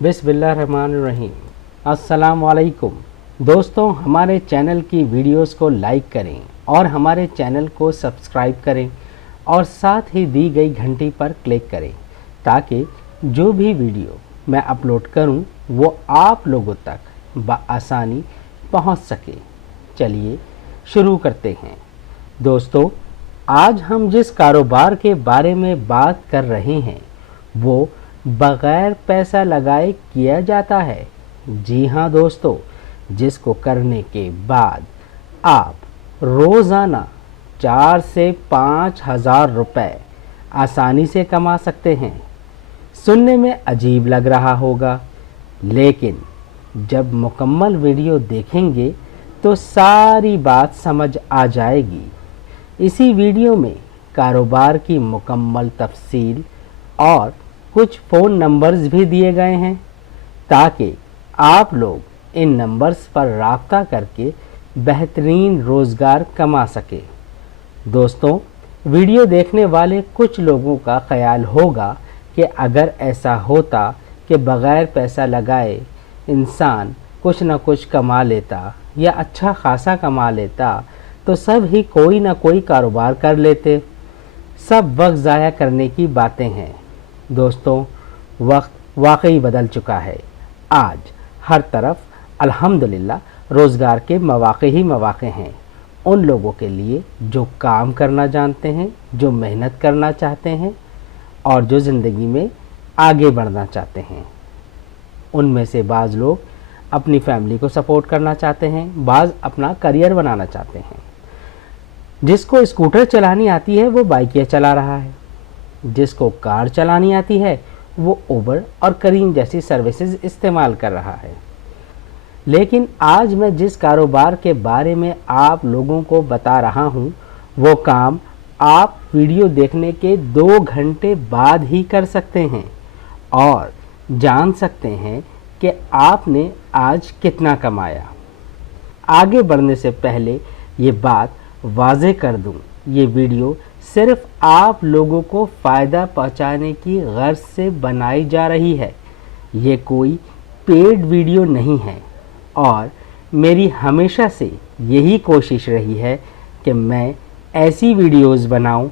बिस्मिल्लाहिर्रहमानिर्रहीम। अस्सलाम वालेकुम दोस्तों, हमारे चैनल की वीडियोस को लाइक करें और हमारे चैनल को सब्सक्राइब करें और साथ ही दी गई घंटी पर क्लिक करें ताकि जो भी वीडियो मैं अपलोड करूं वो आप लोगों तक बआसानी पहुंच सके। चलिए शुरू करते हैं। दोस्तों, आज हम जिस कारोबार के बारे में बात कर रहे हैं वो बग़ैर पैसा लगाए किया जाता है। जी हाँ दोस्तों, जिसको करने के बाद आप रोज़ाना 4 से 5 हज़ार रुपये आसानी से कमा सकते हैं। सुनने में अजीब लग रहा होगा, लेकिन जब मुकम्मल वीडियो देखेंगे तो सारी बात समझ आ जाएगी। इसी वीडियो में कारोबार की मुकम्मल तफसील और कुछ फ़ोन नंबर्स भी दिए गए हैं ताकि आप लोग इन नंबर्स पर राब्ता करके बेहतरीन रोज़गार कमा सके। दोस्तों, वीडियो देखने वाले कुछ लोगों का ख्याल होगा कि अगर ऐसा होता कि बग़ैर पैसा लगाए इंसान कुछ न कुछ कमा लेता या अच्छा खासा कमा लेता तो सब ही कोई ना कोई कारोबार कर लेते। सब वक्त ज़ाया करने की बातें हैं। दोस्तों, वक्त वाकई बदल चुका है। आज हर तरफ अल्हम्दुलिल्लाह रोज़गार के मौक़े ही मौक़े हैं उन लोगों के लिए जो काम करना जानते हैं, जो मेहनत करना चाहते हैं और जो ज़िंदगी में आगे बढ़ना चाहते हैं। उनमें से बाज़ लोग अपनी फैमिली को सपोर्ट करना चाहते हैं, बाज़ अपना करियर बनाना चाहते हैं। जिसको स्कूटर चलानी आती है वो बाइकें चला रहा है, जिसको कार चलानी आती है वो उबर और करीम जैसी सर्विसेज इस्तेमाल कर रहा है। लेकिन आज मैं जिस कारोबार के बारे में आप लोगों को बता रहा हूँ वो काम आप वीडियो देखने के 2 घंटे बाद ही कर सकते हैं और जान सकते हैं कि आपने आज कितना कमाया। आगे बढ़ने से पहले ये बात वाज़ेह कर दूँ, ये वीडियो सिर्फ आप लोगों को फ़ायदा पहुंचाने की गर्ज से बनाई जा रही है। ये कोई पेड वीडियो नहीं है और मेरी हमेशा से यही कोशिश रही है कि मैं ऐसी वीडियोस बनाऊं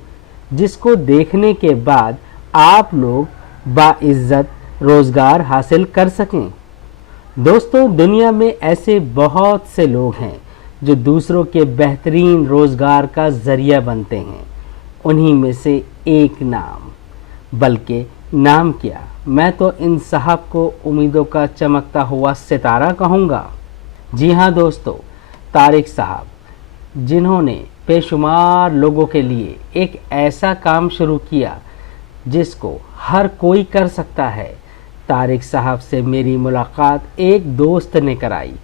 जिसको देखने के बाद आप लोग बाइज़्ज़त रोज़गार हासिल कर सकें। दोस्तों, दुनिया में ऐसे बहुत से लोग हैं जो दूसरों के बेहतरीन रोज़गार का ज़रिया बनते हैं। उन्हीं में से एक नाम, बल्कि नाम क्या, मैं तो इन साहब को उम्मीदों का चमकता हुआ सितारा कहूँगा। जी हाँ दोस्तों, तारिक साहब, जिन्होंने बेशुमार लोगों के लिए एक ऐसा काम शुरू किया जिसको हर कोई कर सकता है। तारिक साहब से मेरी मुलाकात एक दोस्त ने कराई।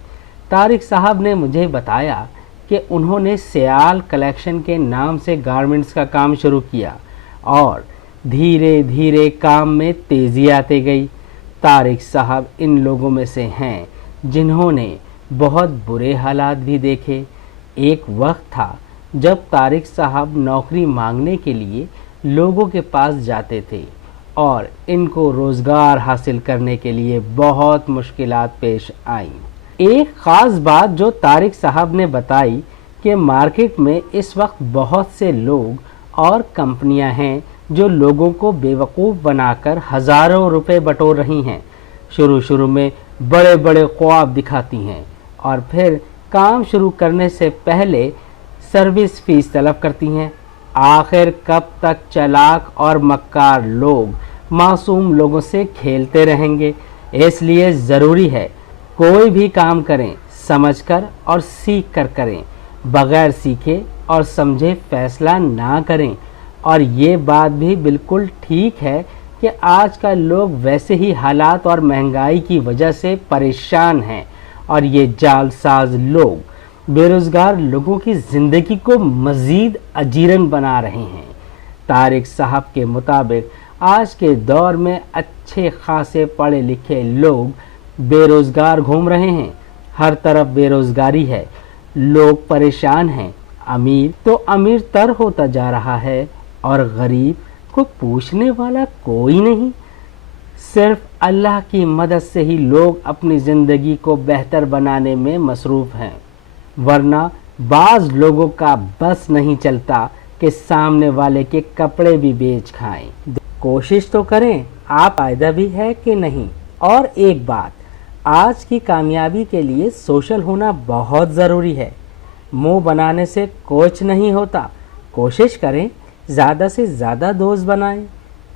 तारिक साहब ने मुझे बताया कि उन्होंने सियाल कलेक्शन के नाम से गारमेंट्स का काम शुरू किया और धीरे धीरे काम में तेज़ी आती गई। तारिक साहब इन लोगों में से हैं जिन्होंने बहुत बुरे हालात भी देखे। एक वक्त था जब तारिक साहब नौकरी मांगने के लिए लोगों के पास जाते थे और इनको रोज़गार हासिल करने के लिए बहुत मुश्किलात पेश आईं। एक ख़ास बात जो तारिक साहब ने बताई कि मार्केट में इस वक्त बहुत से लोग और कंपनियां हैं जो लोगों को बेवकूफ़ बनाकर हज़ारों रुपए बटोर रही हैं। शुरू में बड़े बड़े ख्वाब दिखाती हैं और फिर काम शुरू करने से पहले सर्विस फ़ीस तलब करती हैं। आखिर कब तक चालाक और मक्कार लोग मासूम लोगों से खेलते रहेंगे? इसलिए ज़रूरी है कोई भी काम करें समझकर और सीख कर करें, बग़ैर सीखे और समझे फ़ैसला ना करें। और ये बात भी बिल्कुल ठीक है कि आजकल लोग वैसे ही हालात और महंगाई की वजह से परेशान हैं और ये जालसाज लोग बेरोज़गार लोगों की ज़िंदगी को मज़ीद अजीरन बना रहे हैं। तारिक साहब के मुताबिक आज के दौर में अच्छे खासे पढ़े लिखे लोग बेरोज़गार घूम रहे हैं। हर तरफ बेरोज़गारी है, लोग परेशान हैं। अमीर तो अमीर तर होता जा रहा है और गरीब को पूछने वाला कोई नहीं। सिर्फ अल्लाह की मदद से ही लोग अपनी ज़िंदगी को बेहतर बनाने में मसरूफ़ हैं, वरना बाज़ लोगों का बस नहीं चलता कि सामने वाले के कपड़े भी बेच खाएं। कोशिश तो करें, आप फ़ायदा भी है कि नहीं। और एक बात, आज की कामयाबी के लिए सोशल होना बहुत ज़रूरी है। मुंह बनाने से कुछ नहीं होता। कोशिश करें ज़्यादा से ज़्यादा दोस्त बनाएं।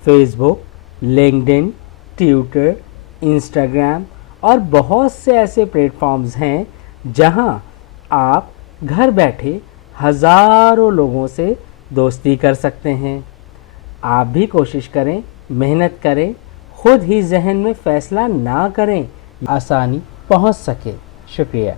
फेसबुक, लिंक्डइन, ट्विटर, इंस्टाग्राम और बहुत से ऐसे प्लेटफॉर्म्स हैं जहां आप घर बैठे हज़ारों लोगों से दोस्ती कर सकते हैं। आप भी कोशिश करें, मेहनत करें, खुद ही जहन में फ़ैसला ना करें, आसानी पहुंच सके। शुक्रिया।